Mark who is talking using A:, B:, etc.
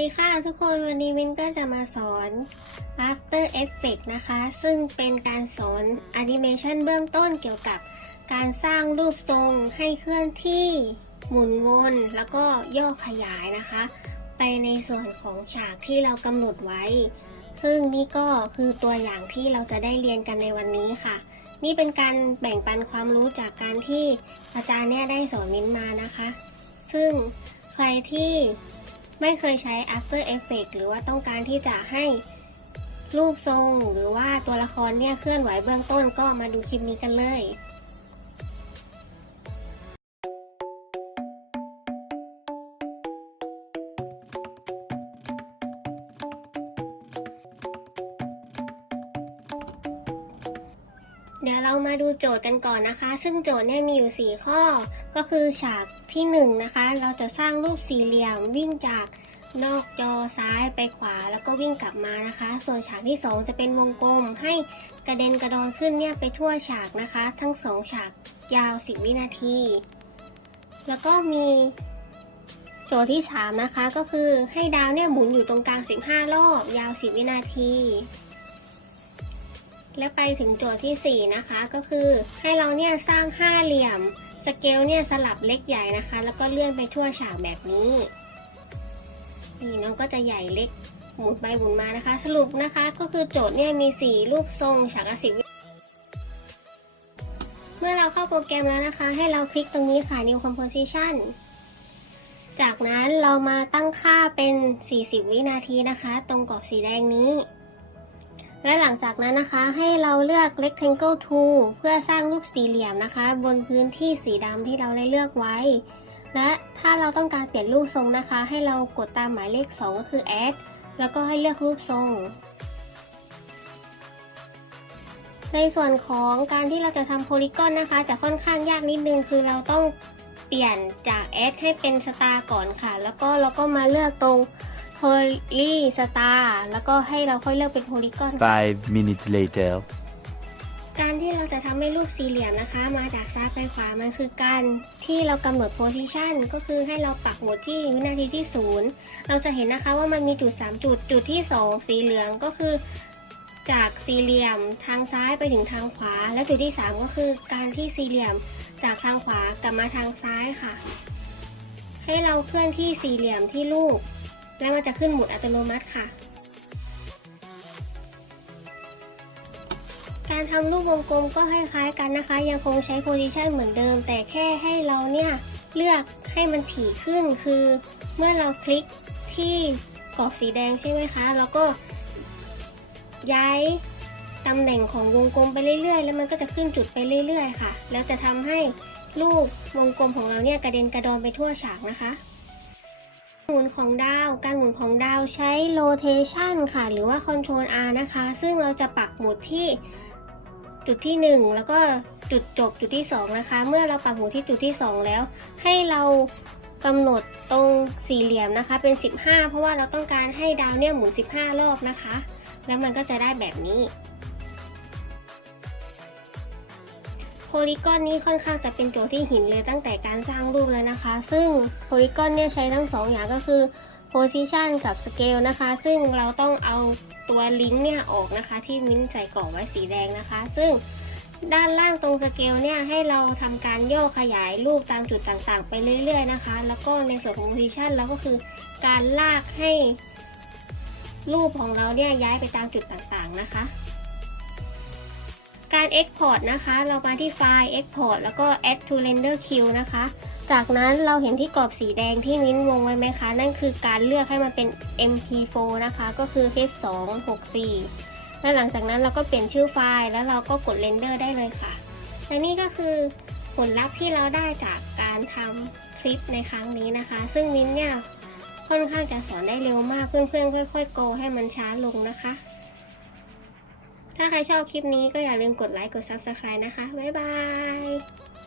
A: สวัสดีค่ะทุกคนวันนี้มินก็จะมาสอน After Effects นะคะ ซึ่งเป็นการสอนแอนิเมชันเบื้องต้นเกี่ยวกับการสร้างรูปทรงให้เคลื่อนที่หมุนวนแล้วก็ย่อขยายนะคะ ไปในส่วนของฉากที่เรากำหนดไว้ ซึ่งนี่ก็คือตัวอย่างที่เราจะได้เรียนกันในวันนี้ค่ะ นี่เป็นการแบ่งปันความรู้จากการที่อาจารย์เนี่ยได้สอนมินมานะคะ ซึ่งใครที่ ไม่เคยใช้ After Effects หรือว่าต้องการที่จะให้รูปทรงหรือว่าตัวละครเนี่ยเคลื่อนไหวเบื้องต้นก็มาดูคลิปนี้กันเลย ดี๋ยวเรามาดูโจทย์กันก่อนนะคะ ซึ่งโจทย์เนี่ยมีอยู่ 4 ข้อ ก็คือฉากที่1นะคะ เราจะสร้างรูปสี่เหลี่ยมวิ่งจากนอกจอซ้ายไปขวาแล้วก็วิ่งกลับมานะคะ ส่วนฉากที่ 2 จะเป็นวงกลมให้กระเด็นกระโดนขึ้นเนี่ยไปทั่วฉากนะคะ ทั้ง 2 ฉากยาว 10 วินาที แล้วก็มีโจทย์ที่ 3 นะคะ ก็คือให้ดาวเนี่ยหมุนอยู่ตรงกลาง 15 รอบ ยาว 10 วินาที และไปถึงโจทย์ที่ 4 นะคะ ก็คือให้เราเนี่ยสร้างห้าเหลี่ยม สเกลเนี่ยสลับเล็กใหญ่นะคะ แล้วก็เลื่อนไปทั่วฉากแบบนี้ นี่น้องก็จะใหญ่เล็กหมุนไปหมุนมานะคะ สรุปนะคะก็คือโจทย์เนี่ยมี 4 รูปทรงฉากสิบวิเมื่อเราเข้าโปรแกรมแล้วนะคะ ให้เราคลิกตรงนี้ค่ะ New Composition จากนั้นเรามาตั้งค่าเป็น 40 วินาทีนะคะ ตรงกรอบสีแดงนี้ และหลังจากนั้นนะคะให้เราเลือก rectangle tool เพื่อสร้างรูปสี่เหลี่ยมนะคะ บนพื้นที่สีดำที่เราได้เลือกไว้ และถ้าเราต้องการเปลี่ยนรูปทรงนะคะ ให้เรากดตามหมายเลข 2 ก็คือ add แล้วก็ให้เลือกรูปทรง ในส่วนของการที่เราจะทำโพลีกอนนะคะ จะค่อนข้างยากนิดนึง คือเราต้องเปลี่ยนจาก add ให้เป็น star ก่อนค่ะ แล้วก็เราก็มาเลือกตรง โพลีสตาร์แล้วก็ให้เราค่อยเลือกเป็นโพลีกอน
B: Five minutes later.
A: การที่เราจะทำให้รูปสี่เหลี่ยมนะคะ มาจากซ้ายไปขวามันคือการที่เรากำหนดโพซิชันก็คือให้เราปักหมุดที่วินาทีที่ศูนย์เราจะเห็นนะคะว่ามันมีจุด 3 จุดจุดที่ 2 สีเหลืองก็คือ จากสี่เหลี่ยมทางซ้ายไปถึงทางขวา และจุดที่ 3 ก็คือการที่สี่เหลี่ยมจากทางขวากลับมาทางซ้ายค่ะ ให้เราเคลื่อนที่สี่เหลี่ยมที่รูป แล้วมันจะขึ้นหมุดอัตโนมัติค่ะ การทำรูปวงกลมก็คล้ายๆกันนะคะ ยังคงใช้โพซิชันเหมือนเดิม แต่แค่ให้เราเนี่ยเลือกให้มันถี่ขึ้นคือ เมื่อเราคลิกที่กรอบสีแดงใช่ไหมคะ แล้วก็ย้ายตำแหน่งของวงกลมไปเรื่อยๆ แล้วมันก็จะขึ้นจุดไปเรื่อยๆ ค่ะ แล้วจะทำให้รูปวงกลมของเราเนี่ยกระเด็นกระดอนไปทั่วฉากนะคะ ของดาว การหมุนของดาวใช้ rotation ค่ะ หรือว่า control R นะคะ ซึ่งเราจะปักหมุดที่จุดที่ 1 แล้วก็จุดจบจุดที่ 2 นะคะ เมื่อเราปักหมุดที่จุดที่ 2 แล้ว ให้เรากำหนดตรงสี่เหลี่ยมนะคะเป็น 15 เพราะว่าเราต้องการให้ดาวเนี่ยหมุน 15 รอบนะคะ แล้วมันก็จะได้แบบนี้ โพลีกอนนี้ค่อนข้างจะเป็นโจทย์ที่หินเลยตั้งแต่การสร้างรูปแล้วนะคะ ซึ่งโพลีกอนเนี่ยใช้ทั้งสองอย่างก็คือ position กับ scale นะคะ ซึ่งเราต้องเอาตัวลิงก์เนี่ยออกนะคะ ที่มิ้นใส่กรอบไว้สีแดงนะคะ ซึ่งด้านล่างตรงสเกลเนี่ยให้เราทำการโยกขยายรูปตามจุดต่างๆ ไปเรื่อยๆนะคะ แล้วก็ในส่วนของ position เราก็คือการลากให้รูปของเราเนี่ยย้ายไปตามจุดต่างๆนะคะ การ Export นะคะ เรามาที่ไฟล์ Export แล้วก็ Add to Render Queue นะคะ จากนั้นเราเห็นที่กรอบสีแดงที่นิ้นวงไว้ไหมคะ นั่นคือการเลือกให้มันเป็น MP4 นะคะ ก็คือ H264 และหลังจากนั้นเราก็เปลี่ยนชื่อไฟล์ แล้วเราก็กด Render ได้เลยค่ะ และนี่ก็คือผลลัพธ์ที่เราได้จากการทำคลิปในครั้งนี้นะคะ ซึ่งมิ้นเนี่ยค่อนข้างจะสอนได้เร็วมากเพื่อนๆค่อย ๆ โกให้มันช้าลงนะคะ ถ้าใครชอบคลิปนี้ก็อย่าลืมกดไลค์กด Subscribe นะคะ บ๊ายบาย